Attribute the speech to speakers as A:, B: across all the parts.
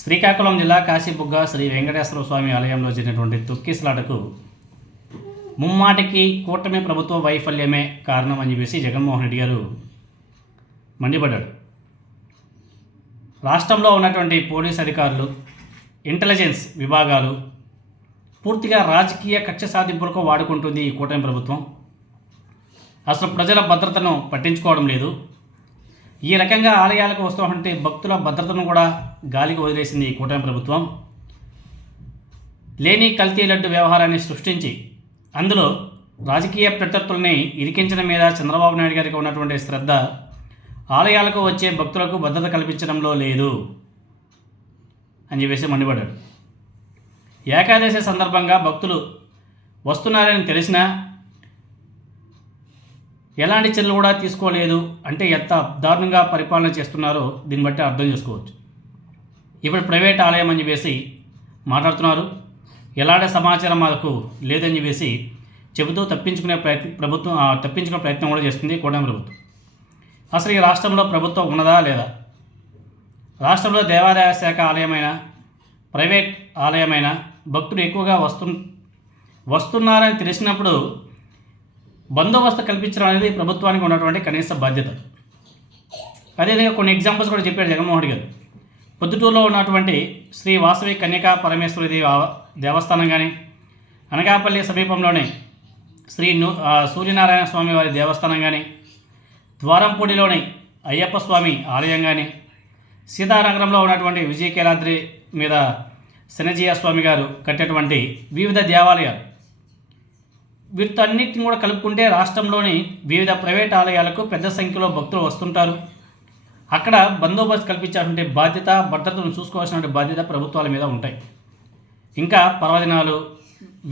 A: శ్రీకాకుళం జిల్లా కాశీబుగ్గ శ్రీ వెంకటేశ్వర స్వామి ఆలయంలో జరిగినటువంటి తొక్కిసలాటకు ముమ్మాటికి కూటమి ప్రభుత్వ వైఫల్యమే కారణం అని చెప్పేసి జగన్మోహన్ రెడ్డి గారు మండిపడ్డాడు. రాష్ట్రంలో ఉన్నటువంటి పోలీస్ అధికారులు ఇంటెలిజెన్స్ విభాగాలు పూర్తిగా రాజకీయ కక్ష సాధింపులకు వాడుకుంటుంది ఈ కూటమి ప్రభుత్వం. అసలు ప్రజల భద్రతను పట్టించుకోవడం లేదు. ఈ రకంగా ఆలయాలకు వస్తున్నటువంటి భక్తుల భద్రతను కూడా గాలికి వదిలేసింది ఈ కూటమి ప్రభుత్వం. లేని కల్తీ లడ్డు వ్యవహారాన్ని సృష్టించి అందులో రాజకీయ ప్రత్యర్థుల్ని ఇరికించడం మీద చంద్రబాబు నాయుడు గారికి ఉన్నటువంటి శ్రద్ధ ఆలయాలకు వచ్చే భక్తులకు భద్రత కల్పించడంలో లేదు అని చెప్పేసి మండిపడ్డాడు. ఏకాదశి సందర్భంగా భక్తులు వస్తున్నారని తెలిసినా ఎలాంటి చర్యలు కూడా తీసుకోలేదు. అంటే ఎంత దారుణంగా పరిపాలన చేస్తున్నారో దీన్ని బట్టి అర్థం చేసుకోవచ్చు. ఇప్పుడు ప్రైవేట్ ఆలయం అని చెప్పేసి మాట్లాడుతున్నారు. ఎలాంటి సమాచారం మాకు లేదని చెప్పేసి చెబుతూ తప్పించుకునే ప్రయత్నం ప్రభుత్వం తప్పించుకునే ప్రయత్నం కూడా చేస్తుంది కూటమి ప్రభుత్వం. అసలు ఈ రాష్ట్రంలో ప్రభుత్వం ఉన్నదా లేదా? రాష్ట్రంలో దేవాదాయ శాఖ ఆలయమైన ప్రైవేట్ ఆలయమైన భక్తులు ఎక్కువగా వస్తు వస్తున్నారని తెలిసినప్పుడు బందోబస్తు కల్పించడం అనేది ప్రభుత్వానికి ఉన్నటువంటి కనీస బాధ్యత. అదేవిధంగా కొన్ని ఎగ్జాంపుల్స్ కూడా చెప్పాడు జగన్మోహన్ రెడ్డి గారు. పొద్దుటూరులో ఉన్నటువంటి శ్రీ వాసవి కన్యకా పరమేశ్వరి దేవ దేవస్థానం కానీ అనకాపల్లి సమీపంలోని శ్రీ నూ సూర్యనారాయణ స్వామి వారి దేవస్థానం కానీ ద్వారంపూడిలోని అయ్యప్ప స్వామి ఆలయం కానీ సీతానగరంలో ఉన్నటువంటి విజయకేలాద్రి మీద శనజీయ స్వామి గారు కట్టేటువంటి వివిధ దేవాలయాలు. వీటన్నిటిని కూడా కలుపుకుంటే రాష్ట్రంలోని వివిధ ప్రైవేట్ ఆలయాలకు పెద్ద సంఖ్యలో భక్తులు వస్తుంటారు. అక్కడ బందోబస్తు కల్పించాల్సిన బాధ్యత భద్రతను చూసుకోవాల్సిన బాధ్యత ప్రభుత్వాల మీద ఉంటాయి. ఇంకా పర్వదినాలు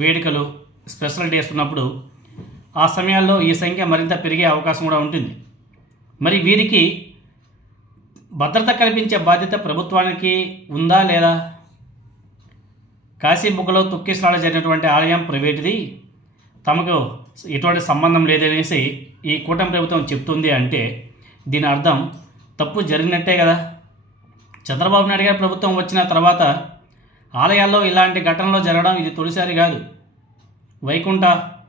A: వేడుకలు స్పెషల్ డేస్ ఉన్నప్పుడు ఆ సమయాల్లో ఈ సంఖ్య మరింత పెరిగే అవకాశం కూడా ఉంటుంది. మరి వీరికి భద్రత కల్పించే బాధ్యత ప్రభుత్వానికి ఉందా లేదా? కాశీబుగ్గలో తొక్కిసలాడ జరిగినటువంటి ఆలయం ప్రైవేటుది. తమకు ఎటువంటి సంబంధం లేదనేసి ఈ కూటమి ప్రభుత్వం చెప్తుంది అంటే దీని అర్థం తప్పు జరిగినట్టే కదా? చంద్రబాబు నాయుడు గారి ప్రభుత్వం వచ్చిన తర్వాత ఆలయాల్లో ఇలాంటి ఘటనలు జరగడం ఇది తొలిసారి కాదు. వైకుంఠ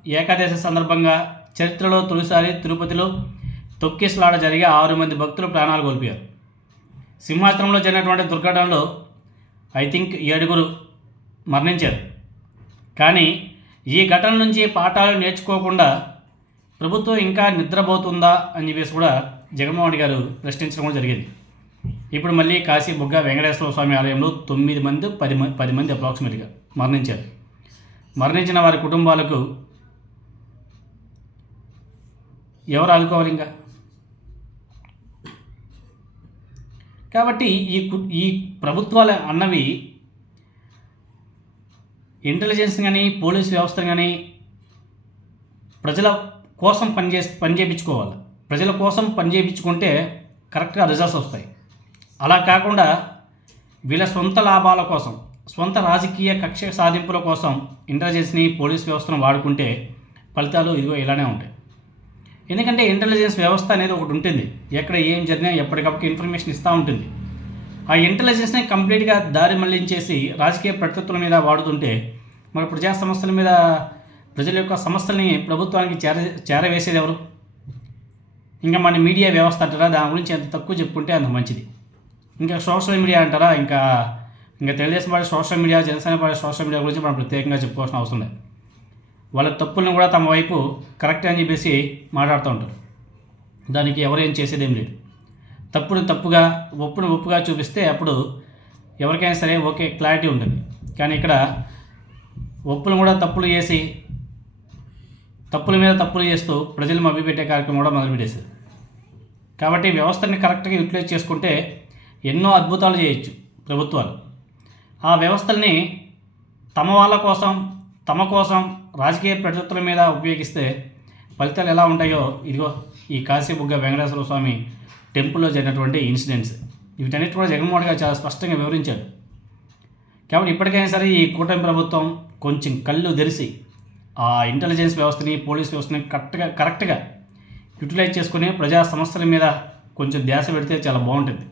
A: ఏకాదశి సందర్భంగా చరిత్రలో తొలిసారి తిరుపతిలో తొక్కిస్లాడ జరిగి ఆరు మంది భక్తులు ప్రాణాలు కోల్పోయారు. సింహాచలంలో జరిగినటువంటి దుర్ఘటనలో ఐ థింక్ ఏడుగురు మరణించారు. కానీ ఈ ఘటన నుంచి పాఠాలు నేర్చుకోకుండా ప్రభుత్వం ఇంకా నిద్రపోతుందా అని చెప్పేసి కూడా జగన్మోహన్ రెడ్డి గారు ప్రశ్నించడం కూడా జరిగింది. ఇప్పుడు మళ్ళీ కాశీ బుగ్గ వెంకటేశ్వర స్వామి ఆలయంలో తొమ్మిది మంది పది మంది పది మంది అప్రాక్సిమేట్గా మరణించారు. మరణించిన వారి కుటుంబాలకు ఎవరు ఆదుకోవాలి ఇంకా? కాబట్టి ఈ కు- ఈ ప్రభుత్వాలు అన్నవి ఇంటెలిజెన్స్ కానీ పోలీస్ వ్యవస్థ కానీ ప్రజల కోసం పనిచే పని చేయించుకోవాలి ప్రజల కోసం పని చేయించుకుంటే కరెక్ట్గా రిజల్ట్స్ వస్తాయి. అలా కాకుండా వీళ్ళ సొంత లాభాల కోసం సొంత రాజకీయ కక్ష సాధింపుల కోసం ఇంటెలిజెన్స్ని పోలీస్ వ్యవస్థను వాడుకుంటే ఫలితాలు ఇదిగో ఇలానే ఉంటాయి. ఎందుకంటే ఇంటెలిజెన్స్ వ్యవస్థ అనేది ఒకటి ఉంటుంది. ఎక్కడ ఏం జరిగినా ఎప్పటికప్పుడు ఇన్ఫర్మేషన్ ఇస్తూ ఉంటుంది. ఆ ఇంటెలిజెన్స్ని కంప్లీట్గా దారి మళ్ళించేసి రాజకీయ ప్రత్యర్థుల మీద వాడుతుంటే మరి ప్రజా సమస్యల మీద ప్రజల యొక్క సమస్యల్ని ప్రభుత్వానికి చేర చేరవేసేది ఎవరు? ఇంకా మన మీడియా వ్యవస్థ అంటారా? దాని గురించి ఎంత తక్కువ చెప్పుకుంటే అంత మంచిది. ఇంకా సోషల్ మీడియా అంటారా? ఇంకా ఇంకా Telugu Desam party social media Janasena party social media గురించి మనం ప్రత్యేకంగా చెప్పుకోవాల్సిన అవసరం లేదు. వాళ్ళ తప్పులను కూడా తమ వైపు కరెక్ట్ అని చెప్పేసి మాట్లాడుతూ ఉంటారు. దానికి ఎవరేం చేసేదేం లేదు. తప్పును తప్పుగా ఒప్పును ఒప్పుగా చూపిస్తే అప్పుడు ఎవరికైనా సరే ఓకే క్లారిటీ ఉంటుంది. కానీ ఇక్కడ ఒప్పులు కూడా తప్పులు చేసి తప్పుల మీద తప్పులు చేస్తూ ప్రజలు మభ్యపెట్టే కార్యక్రమం కూడా మొదలుపెట్టేశారు కాబట్టి వ్యవస్థని కరెక్ట్గా యూటిలైజ్ చేసుకుంటే ఎన్నో అద్భుతాలు చేయొచ్చు ప్రభుత్వాలు. ఆ వ్యవస్థల్ని తమ వాళ్ళ కోసం తమ కోసం రాజకీయ ప్రతిత్తుల మీద ఉపయోగిస్తే ఫలితాలు ఎలా ఉంటాయో ఇదిగో ఈ కాశీబుగ్గ వెంకటేశ్వర స్వామి టెంపుల్లో జరిగినటువంటి ఇన్సిడెంట్స్. వీటన్నిటి కూడా జగన్మోహన్ గారు చాలా స్పష్టంగా వివరించారు. కాబట్టి ఇప్పటికైనా సరే ఈ కూటమి ప్రభుత్వం కొంచెం కళ్ళు తెరిసి ఆ ఇంటెలిజెన్స్ వ్యవస్థని పోలీస్ వ్యవస్థని కరెక్ట్గా కరెక్ట్గా యూటిలైజ్ చేసుకుని ప్రజా సమస్యల మీద కొంచెం ధ్యాస పెడితే చాలా బాగుంటుంది.